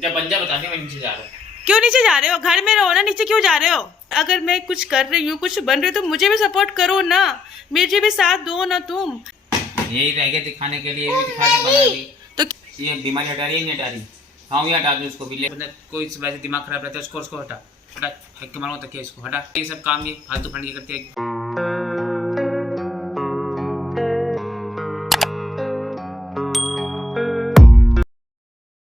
जब बन जा बता दे, मैं नीचे जा रहा हूँ। क्यों नीचे जा रहे हो? घर में रहो ना, नीचे क्यों जा रहे हो? अगर मैं कुछ कर रही हूँ, कुछ बन रही हूँ, तो मुझे भी सपोर्ट करो ना, मुझे भी साथ दो ना तुम। यही रह गया दिखाने के लिए, भी दिखा के बना दी। तो ये बीमारी हटा रही है नहीं हटा रही? हाँ ये हटा दो उसको भी। कोई वैसे दिमाग खराब रहता है उसको हटा हटा, फेंक के मारो तक इसको हटा। ये सब काम ये फालतू फंड करते हैं।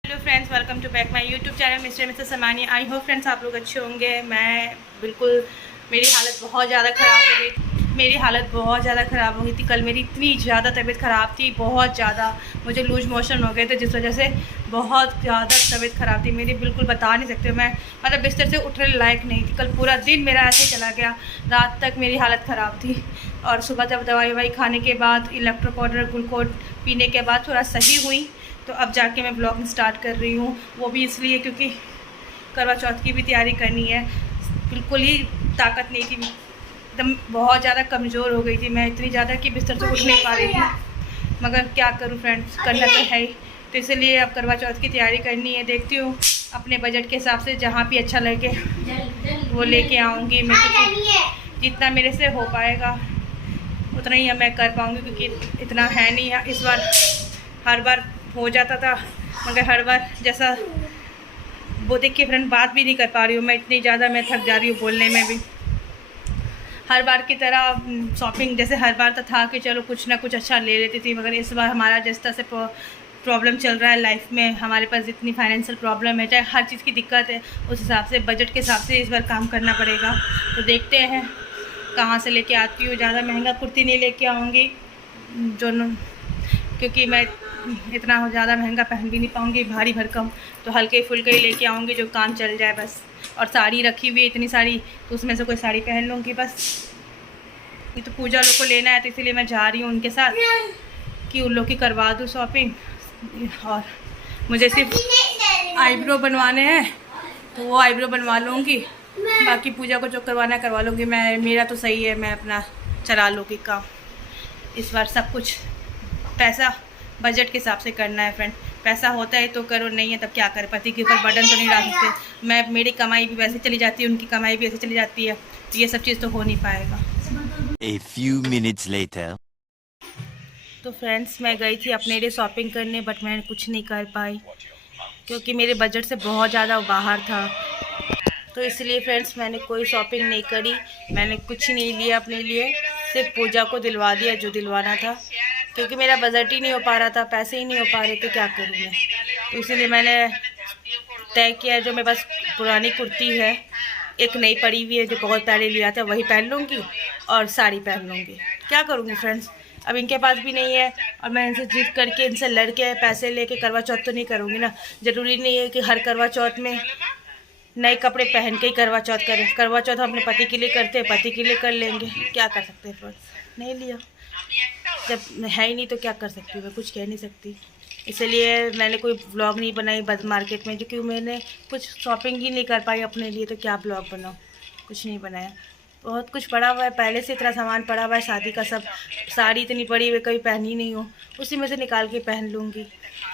Hello friends, welcome to back my YouTube channel mister missus Samani. I hope friends आप लोग अच्छे होंगे। मैं बिल्कुल, मेरी हालत बहुत ज़्यादा ख़राब हो गई। ख़राब हो गई थी। कल मेरी इतनी ज़्यादा तबीयत ख़राब थी, बहुत ज़्यादा। मुझे लूज मोशन हो गए थे, जिस वजह से बहुत ज़्यादा तबीयत ख़राब थी मेरी। बिल्कुल बता नहीं सकते मैं, मतलब बिस्तर से उठने लायक नहीं थी। कल पूरा दिन मेरा ऐसे चला गया, रात तक मेरी हालत ख़राब थी। और सुबह जब दवाई ववाई खाने के बाद, इलेक्ट्रो पाउडर ग्लूकोज पीने के बाद थोड़ा सही हुई, तो अब जाके मैं ब्लॉगिंग स्टार्ट कर रही हूँ। वो भी इसलिए क्योंकि करवा चौथ की भी तैयारी करनी है। बिल्कुल ही ताकत नहीं थी, एकदम बहुत ज़्यादा कमज़ोर हो गई थी मैं, इतनी ज़्यादा कि बिस्तर से उठ नहीं पा रही थी। मगर क्या करूँ फ्रेंड्स, करना तो है ही। तो इसलिए अब करवा चौथ की तैयारी करनी है। देखती हूँ अपने बजट के हिसाब से जहाँ भी अच्छा लगे वो लेके आऊँगी मैं, क्योंकि जितना मेरे से हो पाएगा उतना ही मैं कर पाऊँगी, क्योंकि इतना है नहीं। इस बार हर बार हो जाता था, मगर हर बार जैसा वो देखिए फ्रेंड, बात भी नहीं कर पा रही हूँ मैं, इतनी ज़्यादा मैं थक जा रही हूँ बोलने में भी। हर बार की तरह शॉपिंग जैसे हर बार तो था कि चलो कुछ ना कुछ अच्छा ले लेती थी, मगर इस बार हमारा जिस तरह से प्रॉब्लम चल रहा है लाइफ में, हमारे पास जितनी फाइनेंशियल प्रॉब्लम है, चाहे हर चीज़ की दिक्कत है, उस हिसाब से बजट के हिसाब से इस बार काम करना पड़ेगा। तो देखते हैं कहाँ से लेके आती हूँ। ज़्यादा महंगा कुर्ती नहीं लेके आऊँगी, जो क्योंकि मैं इतना ज़्यादा महंगा पहन भी नहीं पाऊँगी, भारी भरकम। तो हल्के फुल्के ही लेके आऊँगी जो काम चल जाए बस। और साड़ी रखी हुई है इतनी सारी, तो उसमें से कोई साड़ी पहन लूँगी बस। ये तो पूजा लोग को लेना है, तो इसीलिए मैं जा रही हूँ उनके साथ कि उन लोग की करवा दूँ शॉपिंग। और मुझे सिर्फ आईब्रो बनवाने हैं, तो वो आईब्रो बनवा लूँगी। बाकी पूजा को जो करवाना है करवा लूँगी मैं। मेरा तो सही है, मैं अपना चला लूँगी काम। इस बार सब कुछ पैसा बजट के हिसाब से करना है फ्रेंड। पैसा होता है तो करो, नहीं है तब क्या करें। पति के ऊपर बर्डन तो नहीं डाल सकते। मेरी कमाई भी वैसे चली जाती है, उनकी कमाई भी ऐसे चली जाती है, तो ये सब चीज़ तो हो नहीं पाएगा। A few minutes later. तो फ्रेंड्स, मैं गई थी अपने लिए शॉपिंग करने, बट मैं कुछ नहीं कर पाई क्योंकि मेरे बजट से बहुत ज़्यादा बाहर था। तो इसलिए फ्रेंड्स मैंने कोई शॉपिंग नहीं करी, मैंने कुछ नहीं लिया अपने लिए। सिर्फ पूजा को दिलवा दिया जो दिलवाना था, क्योंकि मेरा बजट ही नहीं हो पा रहा था, पैसे ही नहीं हो पा रहे थे, क्या करूँ मैं। तो इसीलिए मैंने तय किया, जो मेरे पास पुरानी कुर्ती है, एक नई पड़ी हुई है जो बहुत पहले लिया था, वही पहन लूँगी और साड़ी पहन लूँगी। क्या करूँगी फ्रेंड्स, अब इनके पास भी नहीं है और मैं इनसे जिद करके, इनसे लड़के पैसे लेके करवा चौथ तो नहीं करूँगी ना। ज़रूरी नहीं है कि हर करवा चौथ में नए कपड़े पहन के ही करवा चौथ करें। करवा चौथ हम अपने पति के लिए करते हैं, पति के लिए कर लेंगे, क्या कर सकते हैं फ्रेंड्स। नहीं लिया, जब है ही नहीं तो क्या कर सकती हूँ मैं, कुछ कह नहीं सकती। इसलिए मैंने कोई व्लॉग नहीं बनाई बस मार्केट में, क्योंकि मैंने कुछ शॉपिंग ही नहीं कर पाई अपने लिए, तो क्या ब्लॉग बनाऊँ। कुछ नहीं बनाया, बहुत कुछ पड़ा हुआ है पहले से, इतना सामान पड़ा हुआ है शादी का। सब साड़ी इतनी पड़ी हुई, कभी पहनी नहीं हूँ, उसी में से निकाल के पहन लूँगी।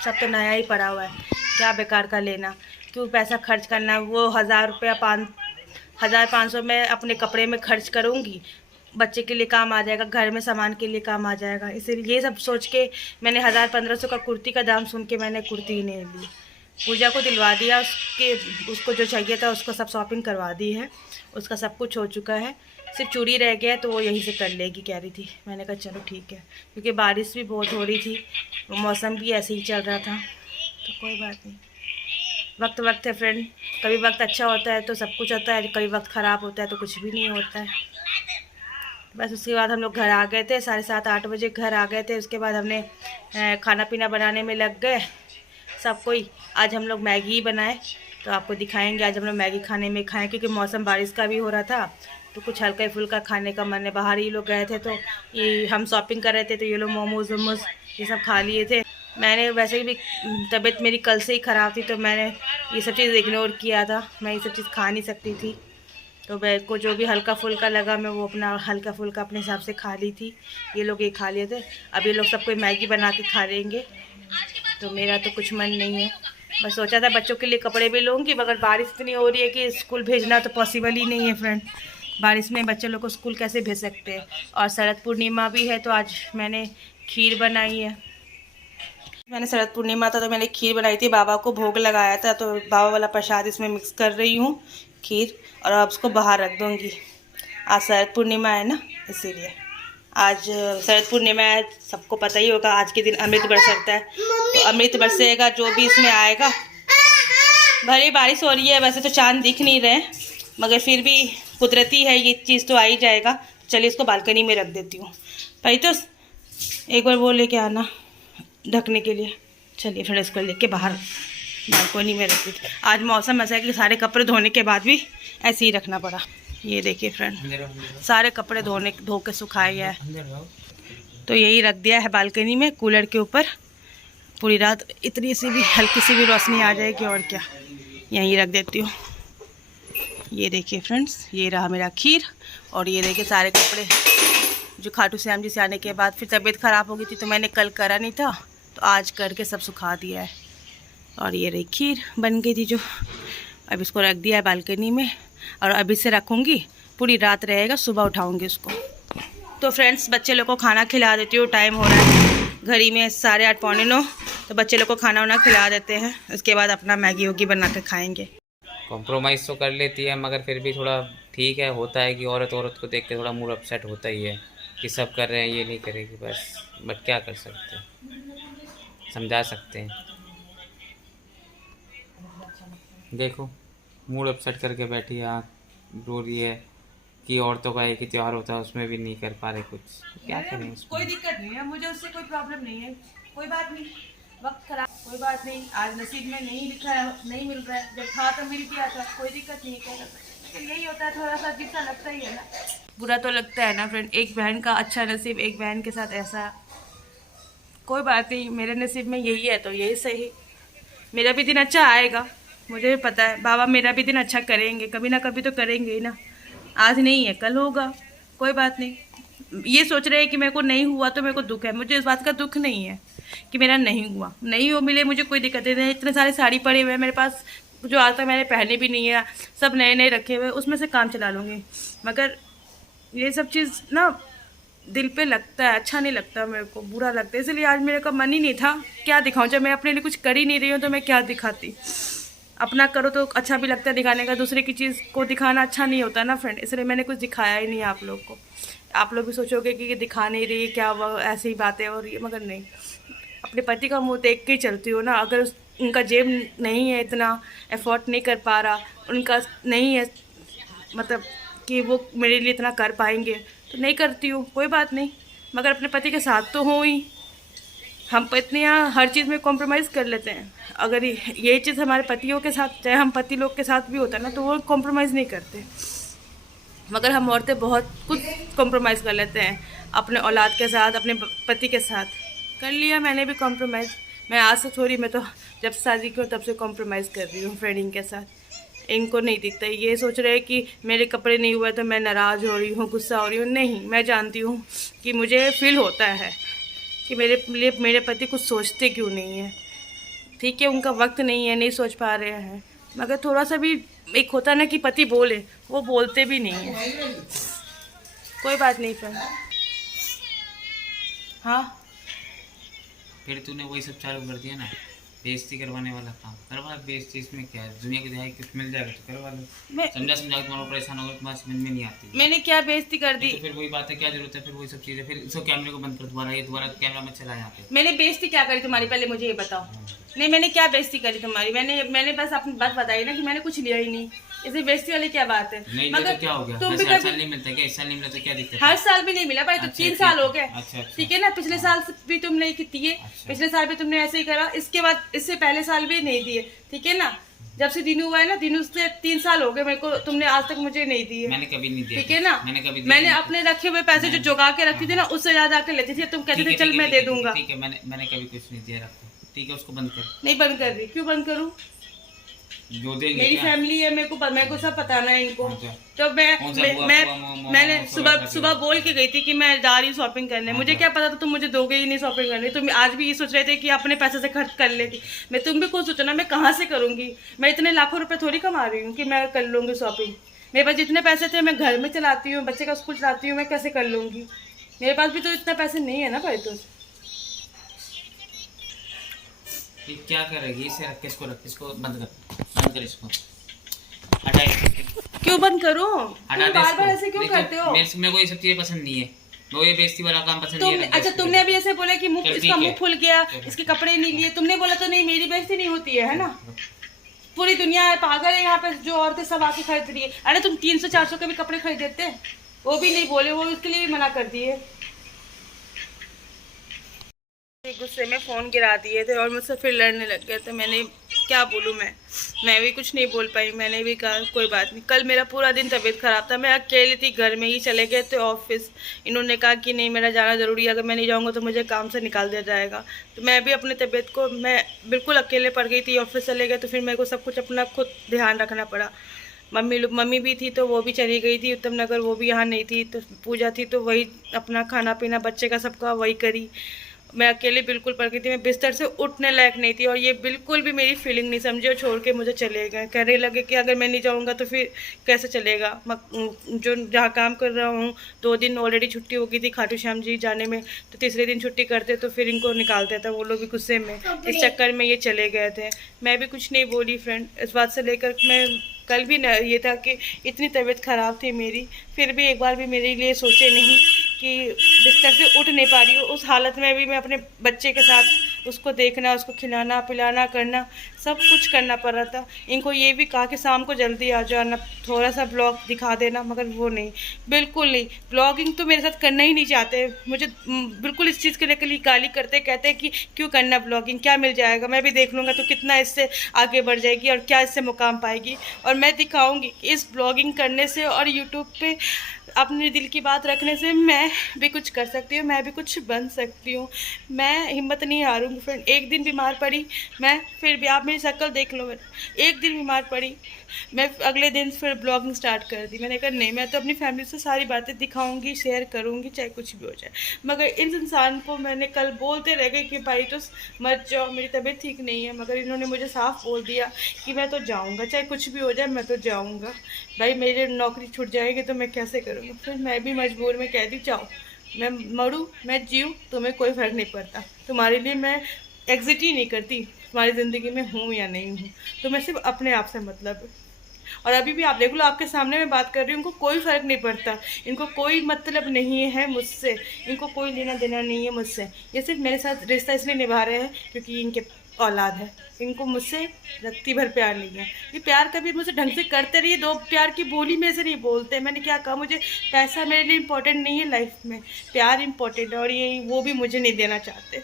सब तो नया ही पड़ा हुआ है, क्या बेकार का लेना, क्यों पैसा खर्च करना। वो 1000 रुपया 1500 में अपने कपड़े में खर्च करूँगी, बच्चे के लिए काम आ जाएगा, घर में सामान के लिए काम आ जाएगा। इसीलिए ये सब सोच के मैंने 1000-1500 का कुर्ती का दाम सुन के मैंने कुर्ती ही नहीं ली। पूजा को दिलवा दिया, उसको जो चाहिए था उसको सब शॉपिंग करवा दी है, उसका सब कुछ हो चुका है। सिर्फ चूड़ी रह गया, तो वो यहीं से कर लेगी कह रही थी। मैंने कहा चलो ठीक है, क्योंकि बारिश भी बहुत हो रही थी, मौसम भी ऐसे ही चल रहा था, तो कोई बात नहीं। वक्त वक्त है फ्रेंड, कभी वक्त अच्छा होता है तो सब कुछ होता है, कभी वक्त ख़राब होता है तो कुछ भी नहीं होता है। बस उसके बाद हम लोग घर आ गए थे, 7:30-8 बजे घर आ गए थे। उसके बाद हमने खाना पीना बनाने में लग गए सब कोई। आज हम लोग मैगी ही बनाए, तो आपको दिखाएंगे। आज हम लोग मैगी खाने में खाएँ, क्योंकि मौसम बारिश का भी हो रहा था, तो कुछ हल्का फुल्का खाने का मन है। बाहर ही लोग गए थे, तो ये हम शॉपिंग कर रहे थे, तो ये लोग मोमोज वोमोज ये सब खा लिए थे। मैंने वैसे भी तबीयत मेरी कल से ही ख़राब थी, तो मैंने ये सब चीज़ इग्नोर किया था, मैं ये सब चीज़ खा नहीं सकती थी। तो मेरे को जो भी हल्का फुल्का लगा, मैं वो अपना हल्का फुल्का अपने हिसाब से खा ली थी। ये लोग ये खा लिए थे, अब ये लोग सब कोई मैगी बना के खा लेंगे, तो मेरा तो कुछ मन नहीं है। बस सोचा था बच्चों के लिए कपड़े भी लूँगी, मगर बारिश इतनी हो रही है कि स्कूल भेजना तो पॉसिबल ही नहीं है फ्रेंड। बारिश में बच्चे लोग को स्कूल कैसे भेज सकते हैं। और शरद पूर्णिमा भी है तो आज मैंने खीर बनाई है। मैंने शरद पूर्णिमा था तो मैंने खीर बनाई थी, बाबा को भोग लगाया था, तो बाबा वाला प्रसाद इसमें मिक्स कर रही हूँ खीर, और अब उसको बाहर रख दूँगी। आज शरद पूर्णिमा है ना, इसीलिए आज शरद पूर्णिमा है, सबको पता ही होगा। आज के दिन अमृत बरसता है, तो अमृत बरसेगा, जो भी इसमें आएगा। भले बारिश हो रही है, वैसे तो चांद दिख नहीं रहे, मगर फिर भी कुदरती है ये चीज़, तो आ ही जाएगा। चलिए इसको बालकनी में रख देती हूँ। भाई तो एक बार वो लेके आना ढकने के लिए। चलिए फिर इसको लेके बाहर बालकनी में रख देती। आज मौसम ऐसा है कि सारे कपड़े धोने के बाद भी ऐसे ही रखना पड़ा। ये देखिए फ्रेंड, सारे कपड़े धो के सुखाए गया है, तो यही रख दिया है बालकनी में कूलर के ऊपर। पूरी रात इतनी सी भी हल्की सी भी रोशनी आ जाएगी, और क्या, यहीं रख देती हूँ। ये देखिए फ्रेंड्स, ये रहा मेरा खीर, और ये देखिए सारे कपड़े जो खाटू श्याम जी से आने के बाद फिर तबीयत ख़राब हो गई थी, तो मैंने कल करा नहीं था, तो आज करके सब सुखा दिया है। और ये रही खीर बन गई थी जो, अब इसको रख दिया है बालकनी में, और अभी से रखूँगी, पूरी रात रहेगा, सुबह उठाऊँगी उसको। तो फ्रेंड्स बच्चे लोग को खाना खिला देती हूँ, टाइम हो रहा है घड़ी में 8:30 पौने 9, तो बच्चे लोग को खाना वाना खिला देते हैं, उसके बाद अपना मैगी वोगी बना कर खाएँगे। कॉम्प्रोमाइज़ तो कर लेती है, मगर फिर भी थोड़ा ठीक है, होता है कि औरत को देख के थोड़ा मूड अपसेट होता ही है कि सब कर रहे हैं ये नहीं करेगी बस। बट क्या कर सकते हैं, समझा सकते हैं। देखो मूड अपसेट करके बैठी है, रो रही है कि औरतों का एक ही त्यौहार होता है, उसमें भी नहीं कर पा रहे कुछ, क्या करें उसमें? कोई दिक्कत नहीं है, मुझे उससे कोई प्रॉब्लम नहीं है, कोई बात नहीं। वक्त खराब, कोई बात नहीं, आज नसीब में नहीं लिखा है, नहीं मिल रहा है, जब था तो मिल गया था, कोई दिक्कत नहीं है। लेकिन यही होता है, थोड़ा सा अजीब सा लगता ही है ना, बुरा तो लगता है ना फ्रेंड। एक बहन का अच्छा नसीब, एक बहन के साथ ऐसा, कोई बात नहीं, मेरे नसीब में यही है तो यही सही। मेरा भी दिन अच्छा आएगा, मुझे भी पता है, बाबा मेरा भी दिन अच्छा करेंगे, कभी ना कभी तो करेंगे ही ना। आज नहीं है कल होगा, कोई बात नहीं। ये सोच रहे हैं कि मेरे को नहीं हुआ तो मेरे को दुख है, मुझे इस बात का दुख नहीं है कि मेरा नहीं हुआ, नहीं हो मिले, मुझे कोई दिक्कत नहीं है। इतने सारे साड़ी पड़े हुए हैं मेरे पास, जो आज तक मैंने पहने भी नहीं है, सब नए नए रखे हुए, उसमें से काम चला लूँगी। मगर ये सब चीज़ ना दिल पे लगता है, अच्छा नहीं लगता, मेरे को बुरा लगता है, इसलिए आज मेरे का मन ही नहीं था। क्या दिखाऊं, जब मैं अपने लिए कुछ कर ही नहीं रही हूँ तो मैं क्या दिखाती। अपना करो तो अच्छा भी लगता है दिखाने का, दूसरे की चीज़ को दिखाना अच्छा नहीं होता ना फ्रेंड, इसलिए मैंने कुछ दिखाया ही नहीं आप लोग को। आप लोग भी सोचोगे कि दिखा नहीं रही, क्या वो ऐसी ही बातें हो रही है, मगर नहीं, अपने पति का मुंह देख के ही चलती हो ना। अगर उनका जेब नहीं है, इतना एफर्ट नहीं कर पा रहा, उनका नहीं है मतलब कि वो मेरे लिए इतना कर पाएंगे, तो नहीं करती हूँ, कोई बात नहीं। मगर अपने पति के साथ तो हो ही, हम पत्नियाँ हर चीज़ में कॉम्प्रोमाइज़ कर लेते हैं। अगर ये चीज़ हमारे पतियों के साथ, चाहे हम पति लोग के साथ भी होता है ना, तो वो कॉम्प्रोमाइज़ नहीं करते। मगर हम औरतें बहुत कुछ कॉम्प्रोमाइज़ कर लेते हैं, अपने औलाद के साथ, अपने पति के साथ। कर लिया मैंने भी कॉम्प्रोमाइज़, मैं आज से थोड़ी, मैं तो जब शादी की हूँ तब से कॉम्प्रोमाइज़ कर रही हूँ फ्रेंडिंग के साथ। इनको नहीं दिखता, ये सोच रहे हैं कि मेरे कपड़े नहीं हुए तो मैं नाराज़ हो रही हूँ, गुस्सा हो रही हूँ। नहीं, मैं जानती हूँ कि मुझे फील होता है कि मेरे लिए मेरे पति कुछ सोचते क्यों नहीं है। ठीक है, उनका वक्त नहीं है, नहीं सोच पा रहे हैं, मगर थोड़ा सा भी एक होता है ना कि पति बोले, वो बोलते भी नहीं है। कोई बात नहीं फ्रेंड। हाँ, फिर तूने वही सब चालू कर दिया ना, बेइज्जती करवाने वाला काम करवा। बेइज्जती इसमें क्या है, दुनिया की दिहाई कुछ मिल जाएगा तो करवा लो। समझा समझा के तुम्हारा परेशान होगा, तुम्हारी समझ में नहीं आती। मैंने क्या बेइज्जती कर दी? तो फिर वही बात है, क्या जरूरत है फिर वही सब चीजें। फिर इसको कैमरे को बंद कर, दोबारा ये दोबारा कैमरा मत चला यहाँ पे। मैंने बेइज्जती क्या करी तुम्हारी, पहले मुझे ये बताओ। नहीं, मैंने क्या बेइज्जती करी तुम्हारी? मैंने बस अपनी बात बताई ना कि मैंने कुछ लिया ही नहीं, इसमें बेइज्जती वाली क्या बात है? नहीं मगर तो क्या हो गया, तुम भी हर साल नहीं मिलता क्या? इस साल नहीं मिला तो क्या दिक्कत है? हर साल भी नहीं मिला भाई, तो 3 साल हो गए। अच्छा, ठीक है ना, पिछले साल भी तुम नहीं दिए, पिछले साल भी तुमने ऐसे ही करा, इसके बाद इससे पहले साल भी नहीं दिए। ठीक है ना, जब से दिनू हुआ है ना, दिनू से 3 साल हो गए मेरे को, तुमने आज तक मुझे नहीं दिए। मैंने कभी नहीं दिया। ठीक है ना, मैंने अपने रखे हुए पैसे जो जुगा के रखती थी ना, उससे ज्यादा के लेती थी, तुम कहते थे चल मैं दे दूंगा। ठीक है, मैंने कभी कुछ नहीं दिया, रखो। ठीक है, उसको बंद कर। नहीं बंद कर रही, क्यों बंद करूँ? जो देंगे मेरी क्या? फैमिली है, मेरे को सब पता ना है इनको। कौन सा? तो कौन सा बुआ, मैं बुआ, मोमो, मैंने मोमो, सुबह सोया सुबह बोल के गई थी कि मैं जा रही हूँ शॉपिंग करने। हाँ, मुझे हाँ। क्या पता था तुम मुझे दोगे ही नहीं शॉपिंग करने। तुम आज भी ये सोच रहे थे कि अपने पैसे से खर्च कर लेगी। मैं तुम भी खुद सोचो ना, मैं कहाँ से करूँगी? मैं इतने लाखों रुपए थोड़ी कमा रही हूँ कि मैं कर लूँगी शॉपिंग। मेरे पास जितने पैसे थे मैं घर में चलाती हूँ, बच्चे का स्कूल चलाती हूँ, मैं कैसे कर लूँगी? मेरे पास भी तो इतना पैसे नहीं है ना भाई। तो ये क्या करेगी? इसे रख के इसको रख, इसको बंद कर इसको, हटा इसको। क्यों बंद करूँ? हटा तुम दे बार बार इसको। ऐसे क्यों देखो, करते हो? मेरे को ये सब चीजें पसंद नहीं है। मेरे को ये बेइज्जती वाला काम पसंद नहीं है। अच्छा, तुमने अभी ऐसे बोला कि मुंह, चल, इसका ठीक मुंह है। फूल गया, इसके कपड़े नहीं लिए। तुमने बोला तो नहीं, मेरी बेइज्जती नहीं होती है ना? पूरी दुनिया है पागल है यहाँ पे, जो औरतें सब आके खरीद रही है। अरे तुम 300-400 के भी कपड़े खरीद देते, वो भी नहीं बोले, वो उसके लिए भी मना कर दिए। गुस्से में फ़ोन गिरा दिए थे और मुझसे फिर लड़ने लग गए थे। मैंने क्या बोलूँ, मैं भी कुछ नहीं बोल पाई। मैंने भी कहा कोई बात नहीं। कल मेरा पूरा दिन तबीयत ख़राब था, मैं अकेली थी घर में ही। चले गए थे ऑफिस। इन्होंने कहा कि नहीं, मेरा जाना ज़रूरी है, अगर मैं नहीं जाऊँगा तो मुझे काम से निकाल दिया जाएगा। तो मैं भी अपनी तबीयत को, मैं बिल्कुल अकेले पड़ गई थी। ऑफिस चले गए तो फिर मेरे को सब कुछ अपना खुद ध्यान रखना पड़ा। मम्मी भी थी तो वो भी चली गई थी उत्तम नगर, वो भी यहाँ नहीं थी। तो पूजा थी तो वही अपना खाना पीना बच्चे का सबका वही करी। मैं अकेले बिल्कुल पड़ गई थी, मैं बिस्तर से उठने लायक नहीं थी। और ये बिल्कुल भी मेरी फीलिंग नहीं समझे और छोड़ के मुझे चले गए। कहने लगे कि अगर मैं नहीं जाऊँगा तो फिर कैसे चलेगा? जो जहाँ काम कर रहा हूँ 2 दिन ऑलरेडी छुट्टी हो गई थी खाटू श्याम जी जाने में, तो तीसरे दिन छुट्टी करते तो फिर इनको निकाल देता। वो लोग भी गुस्से में, इस चक्कर में ये चले गए थे। मैं भी कुछ नहीं बोली फ्रेंड इस बात से लेकर। मैं कल भी ये था कि इतनी तबीयत ख़राब थी मेरी, फिर भी एक बार भी मेरे लिए सोचे नहीं कि बिस्तर से उठ नहीं पा रही हूँ। उस हालत में भी मैं अपने बच्चे के साथ उसको देखना, उसको खिलाना पिलाना करना, सब कुछ करना पड़ रहा था। इनको ये भी कहा कि शाम को जल्दी आ जाना, थोड़ा सा ब्लॉग दिखा देना, मगर वो नहीं, बिल्कुल नहीं। ब्लॉगिंग तो मेरे साथ करना ही नहीं चाहते। मुझे बिल्कुल इस चीज़ के लेकर गाली करते, कहते हैं कि क्यों करना ब्लॉगिंग, क्या मिल जाएगा? मैं भी देख लूँगा तो कितना इससे आगे बढ़ जाएगी और क्या इससे मुकाम पाएगी। और मैं दिखाऊँगी कि इस ब्लॉगिंग करने से और यूट्यूब पे अपने दिल की बात रखने से मैं भी कुछ कर सकती हूँ, मैं भी कुछ बन सकती हूँ। मैं हिम्मत नहीं हारूंगी फ्रेंड। एक दिन बीमार पड़ी मैं, फिर भी आप मेरी शक्ल देख लो, एक दिन बीमार पड़ी मैं, अगले दिन फिर ब्लॉगिंग स्टार्ट कर दी। मैंने कहा नहीं, मैं तो अपनी फैमिली से सारी बातें दिखाऊंगी, शेयर करूंगी, चाहे कुछ भी हो जाए। मगर इस इंसान को मैंने कल बोलते रह गई कि भाई तो मत जाओ, मेरी तबीयत ठीक नहीं है, मगर इन्होंने मुझे साफ बोल दिया कि मैं तो जाऊँगा, चाहे कुछ भी हो जाए मैं तो जाऊँगा। भाई मेरी नौकरी छूट जाएगी तो मैं कैसे करूँगी? फिर मैं भी मजबूर में कह दी जाओ, मैं मरूँ मैं जीऊँ तुम्हें कोई फ़र्क नहीं पड़ता। तुम्हारे लिए मैं एग्जिट ही नहीं करती, तुम्हारी ज़िंदगी में हूँ या नहीं हूँ, तो मैं सिर्फ अपने आप से मतलब है। और अभी भी आप देख लो, आपके सामने मैं बात कर रही हूँ, इनको कोई फ़र्क नहीं पड़ता, इनको कोई मतलब नहीं है मुझसे, इनको कोई लेना देना नहीं है मुझसे। ये सिर्फ मेरे साथ रिश्ता इसलिए निभा रहे हैं क्योंकि इनके औलाद है। इनको मुझसे रत्ती भर प्यार नहीं है। ये प्यार कभी मुझसे ढंग से करते रहिए, दो प्यार की बोली में से नहीं बोलते। मैंने क्या कहा, मुझे पैसा मेरे लिए इम्पोर्टेंट नहीं है लाइफ में, प्यार इम्पोर्टेंट है, और ये वो भी मुझे नहीं देना चाहते।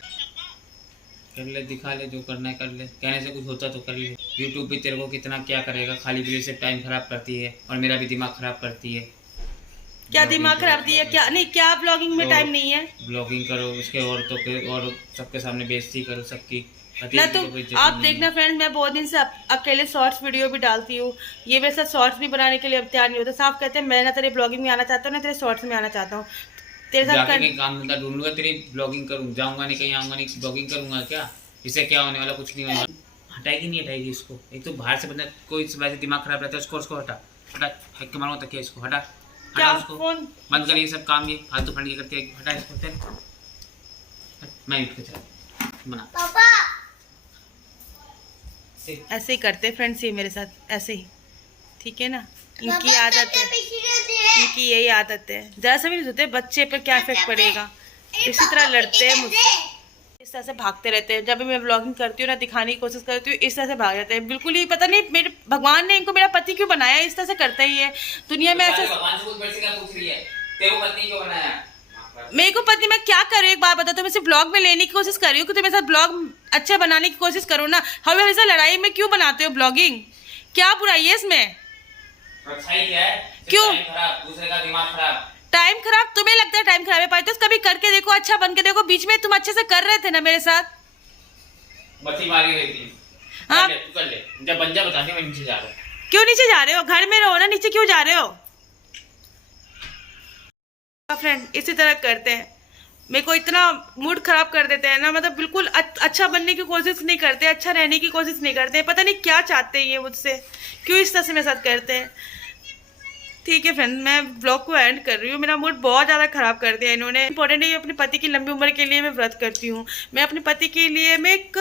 कर ले, दिखा ले, जो करना है कर ले, कहने से कुछ होता तो कर ले। यूट्यूब पे तेरे को कितना क्या करेगा, खाली वीडियो से टाइम खराब करती है और मेरा भी दिमाग खराब करती है। क्या दिमाग खराब दिया? क्या नहीं, क्या ब्लॉगिंग में टाइम नहीं है? ब्लॉगिंग करो, उसके औरतों के और सबके सामने बेइज्जती करो सबकी। ना तो आप देखना फ्रेंड्स, मैं बहुत दिन से अकेले शॉर्ट्स वीडियो भी डालती हूँ। ये मेरे साथ शॉर्ट्स भी बनाने के लिए अब तैयार नहीं होता। साफ कहते हैं मैं ना तेरे ब्लॉगिंग में आना चाहता हूँ ना तेरे शॉर्ट्स में आना चाहता हूँ। तेरे साथ काम धंधा ढूंढूंगा, तेरी ब्लॉगिंग करूँ, जाऊंगा नहीं कहीं, आऊंगा नहीं, ब्लॉगिंग करूंगा क्या? इससे क्या होने वाला? कुछ नहीं होने वाला। हटाएगी नहीं हटाएगी इसको। एक तो बाहर से बंदा कोई वैसे दिमाग खराब रहता है, उसको हटा हटा, फेंक के मारो तक इसको, हटा हटा उसको, बंद करिए सब काम, ये फालतू फंडी करके हटा इसको। मैं उठ के चला बना। ऐसे ही करते फ्रेंड्स ये मेरे साथ, ऐसे ही, ठीक है ना? इनकी आदत है, इनकी यही आदत है। ज़रा सा भी नहीं सोचते बच्चे पर क्या इफेक्ट पड़ेगा, इसी तरह लड़ते हैं मुझसे, इस तरह से भागते रहते हैं। जब भी मैं व्लॉगिंग करती हूँ ना, दिखाने की कोशिश करती हूँ, इस तरह से भाग जाते हैं। बिल्कुल ही पता नहीं मेरे भगवान ने इनको मेरा पति क्यों बनाया, इस तरह से करते ही है दुनिया में ऐसे। मेरे को पति, मैं क्या करूँ एक बार बता, तो मैं सिर्फ ब्लॉग में लेने की कोशिश कर रही हूँ कि तुम मेरे साथ ब्लॉग अच्छा बनाने की कोशिश करो ना। हमें हमेशा लड़ाई में क्यों बनाते हो ब्लॉगिंग? क्या बुराई है इसमें? क्यों दूसरे का दिमाग खराब? टाइम खराब तुम्हें लगता है? टाइम खराब है पाई तो कभी करके देखो, अच्छा बन के देखो। बीच में तुम अच्छे से कर रहे थे ना मेरे साथ, बच्ची मारी गई थी। हाँ कर ले जब बन जा बता दे, मैं नीचे जा रहा हूँ। क्यों नीचे जा रहे हो? घर में रहो ना, नीचे क्यों जा रहे हो? फ्रेंड इसी तरह करते हैं, मेरे को इतना मूड खराब कर देते हैं ना, मतलब बिल्कुल अच्छा बनने की कोशिश नहीं करते, अच्छा रहने की कोशिश नहीं करते, पता नहीं क्या चाहते हैं ये मुझसे, क्यों इस तरह से मेरे साथ करते हैं। ठीक है फ्रेंड, मैं ब्लॉग को एंड कर रही हूँ, मेरा मूड बहुत ज़्यादा ख़राब कर दिया इन्होंने। इंपॉर्टेंट है, अपने पति की लंबी उम्र के लिए मैं व्रत करती हूँ, मैं अपने पति के लिए मैं एक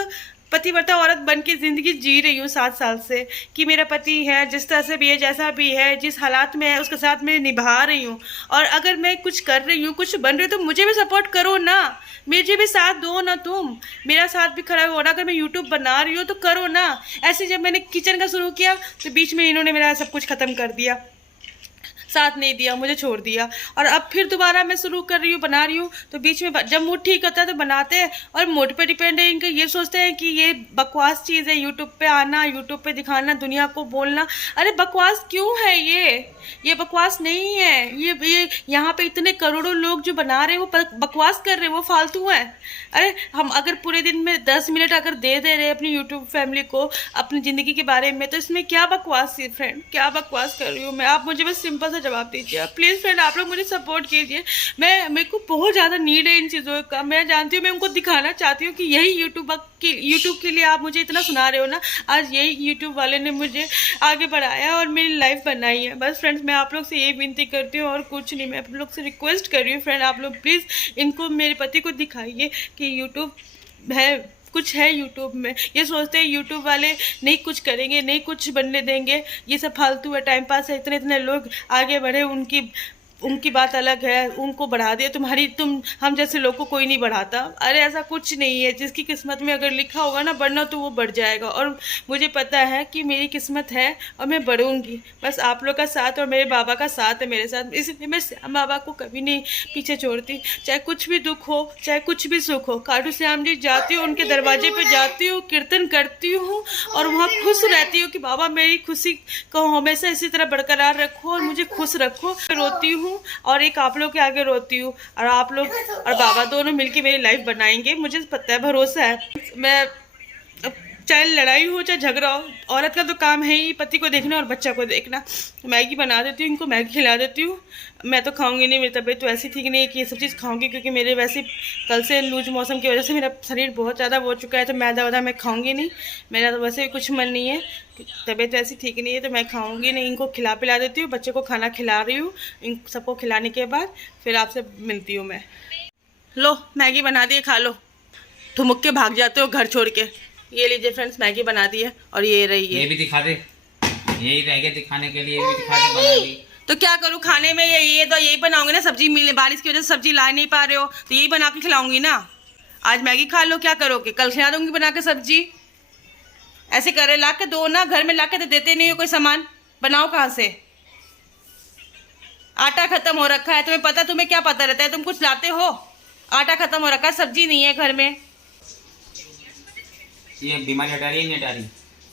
पतिव्रता औरत बन के ज़िंदगी जी रही हूँ 7 साल से, कि मेरा पति है जिस तरह से भी है, जैसा भी है, जिस हालात में है उसके साथ मैं निभा रही हूँ। और अगर मैं कुछ कर रही हूँ, कुछ बन रही हूँ, तो मुझे भी सपोर्ट करो ना, मुझे भी साथ दो ना, तुम मेरा साथ भी खड़ा हो ना। अगर मैं यूट्यूब बना रही हूँ तो करो ना। ऐसे जब मैंने किचन का शुरू किया तो बीच में इन्होंने मेरा सब कुछ ख़त्म कर दिया, साथ नहीं दिया, मुझे छोड़ दिया। और अब फिर दोबारा मैं शुरू कर रही हूँ, बना रही हूँ, तो बीच में जब मूड ठीक होता है तो बनाते हैं, और मूड पे डिपेंड है इनका। ये सोचते हैं कि ये बकवास चीज़ है, यूट्यूब पे आना, यूट्यूब पे दिखाना, दुनिया को बोलना। अरे बकवास क्यों है ये बकवास नहीं है। ये यहाँ पे इतने करोड़ों लोग जो बना रहे हैं वो बकवास कर रहे हैं, वो फालतू है। अरे हम अगर पूरे दिन में 10 मिनट अगर दे रहे हैं अपनी यूट्यूब फैमिली को अपनी ज़िंदगी के बारे में, तो इसमें क्या बकवास है फ्रेंड, क्या बकवास कर रही हूँ मैं? आप मुझे बस सिंपल सा जवाब दीजिए प्लीज़ फ्रेंड, आप लोग मुझे सपोर्ट कीजिए। मेरे को बहुत ज़्यादा नीड है इन चीज़ों का, मैं जानती हूँ, मैं उनको दिखाना चाहती हूँ कि यही यूट्यूब के लिए आप मुझे इतना सुना रहे हो ना, आज यही यूट्यूब वाले ने मुझे आगे बढ़ाया और मेरी लाइफ बनाई है। बस फ्रेंड्स मैं आप लोग से यही विनती करती हूँ और कुछ नहीं, मैं आप लोग से रिक्वेस्ट कर रही हूँ फ्रेंड, आप लोग प्लीज़ इनको, मेरे पति को दिखाइए कि यूट्यूब है, कुछ है यूट्यूब में। ये सोचते हैं यूट्यूब वाले नहीं कुछ करेंगे, नहीं कुछ बनने देंगे, ये सब फालतू है, टाइम पास है, इतने लोग आगे बढ़े, उनकी बात अलग है, उनको बढ़ा दिया। हम जैसे लोग को कोई नहीं बढ़ाता। अरे ऐसा कुछ नहीं है, जिसकी किस्मत में अगर लिखा होगा ना बढ़ना, तो वो बढ़ जाएगा। और मुझे पता है कि मेरी किस्मत है और मैं बढ़ूंगी, बस आप लोग का साथ और मेरे बाबा का साथ है मेरे साथ, इसलिए मैं श्याम बाबा को कभी नहीं पीछे छोड़ती। चाहे कुछ भी दुख हो, चाहे कुछ भी सुख हो, खाटू श्याम जी जाती हूँ, उनके दरवाजे पर जाती हूँ, कीर्तन करती हूँ और वहाँ खुश रहती हूँ कि बाबा मेरी खुशी को हमेशा इसी तरह बरकरार रखो और मुझे खुश रखो। रोती हूँ और एक आप लोग के आगे रोती हूँ, और आप लोग और बाबा दोनों मिलके मेरी लाइफ बनाएंगे, मुझे पता है, भरोसा है। मैं चाहे लड़ाई हो चाहे झगड़ा हो, औरत का तो काम है ही पति को देखना और बच्चा को देखना। मैगी बना देती हूँ, इनको मैगी खिला देती हूँ। मैं तो खाऊंगी नहीं, मेरी तबीयत तो ऐसी ठीक नहीं है कि ये सब चीज़ खाऊंगी, क्योंकि मेरे वैसे कल से लूज मौसम की वजह से मेरा शरीर बहुत ज़्यादा हो चुका है, तो मैदा वैदा मैं खाऊंगी नहीं, मेरा तो वैसे भी कुछ मन नहीं है, तबीयत ऐसी ठीक नहीं है, तो मैं खाऊंगी नहीं। इनको खिला पिला देती हूँ, बच्चे को खाना खिला रही हूँ, इन सबको खिलाने के बाद फिर आपसे मिलती हूँ मैं। लो मैगी बना दिए, खा लो, ठुमुक के भाग जाते हो घर छोड़ के। ये लीजिए फ्रेंड्स, मैगी बना दी है और ये रही है। ये भी दिखा दे, यही रह गया दिखाने के लिए, ये भी दिखा दे, बना दी। तो क्या करूँ खाने में? ये तो यही बनाऊंगी ना, सब्जी मिले, बारिश की वजह से सब्जी ला नहीं पा रहे हो तो यही बना के खिलाऊंगी ना। आज मैगी खा लो, क्या करोगे? कल खिला दूंगी बना के सब्जी। ऐसे करे ला के दो ना, घर में ला के तो देते नहीं हो कोई सामान, बनाओ कहाँ से? आटा खत्म हो रखा है, तुम्हें पता, तुम्हें क्या पता रहता है, तुम कुछ लाते हो? आटा खत्म हो रखा है, सब्जी नहीं है घर में। ये बीमारी हटा रही है, नहीं हटा रही?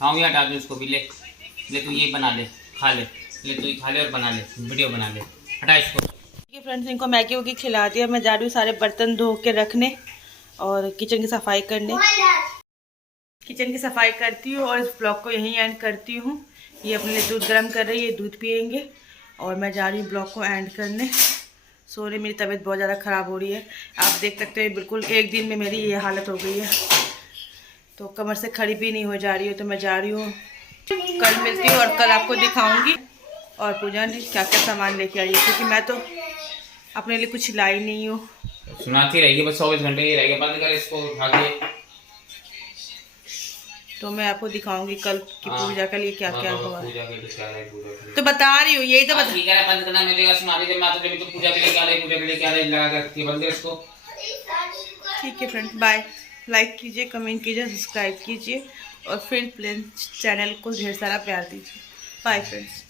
हाँ ये हटा दे उसको भी, ले तू ये बना ले, खा ले, तू ये खा ले और बना ले, वीडियो बना ले, हटा इसको। ठीक है फ्रेंड्स, इनको मैगी वैगी खिला दिया, मैं जा रही हूँ सारे बर्तन धो के रखने और किचन की सफाई करने। किचन की सफाई करती हूँ और इस ब्लॉग को यहीं एंड करती हूँ। ये अपने लिए दूध गर्म कर रही है, ये दूध पियेंगे और मैं जा रही हूँ ब्लॉग को एंड करने। सोने मेरी तबीयत बहुत ज़्यादा ख़राब हो रही है, आप देख सकते हो, बिल्कुल एक दिन में मेरी ये हालत हो गई है, तो कमर से खड़ी भी नहीं हो जा रही है। तो मैं जा रही हूँ, कल मिलती हूँ और कल आपको दिखाऊंगी। और पूजा ने क्या क्या सामान लेके आई है, क्योंकि मैं तो अपने लिए कुछ लाई नहीं हूँ। सुनाती रहेगी बस, 24 घंटे ही रहेगा, बंद कर इसको उठा के। तो मैं आपको दिखाऊंगी कल की पूजा के लिए क्या क्या हुआ। तो तो बता रही हूँ, यही तो ठीक है, बंद करना मिलेगा, सुना रही थी मैं तो, जब तो पूजा के लिए क्या रही, पूजा के लिए क्या रही, लगा कर रखती है, बंद कर इसको। ठीक है फ्रेंड्स, बाय। लाइक कीजिए, कमेंट कीजिए, सब्सक्राइब कीजिए और फिर प्लीज चैनल को ढेर सारा प्यार दीजिए। Bye friends.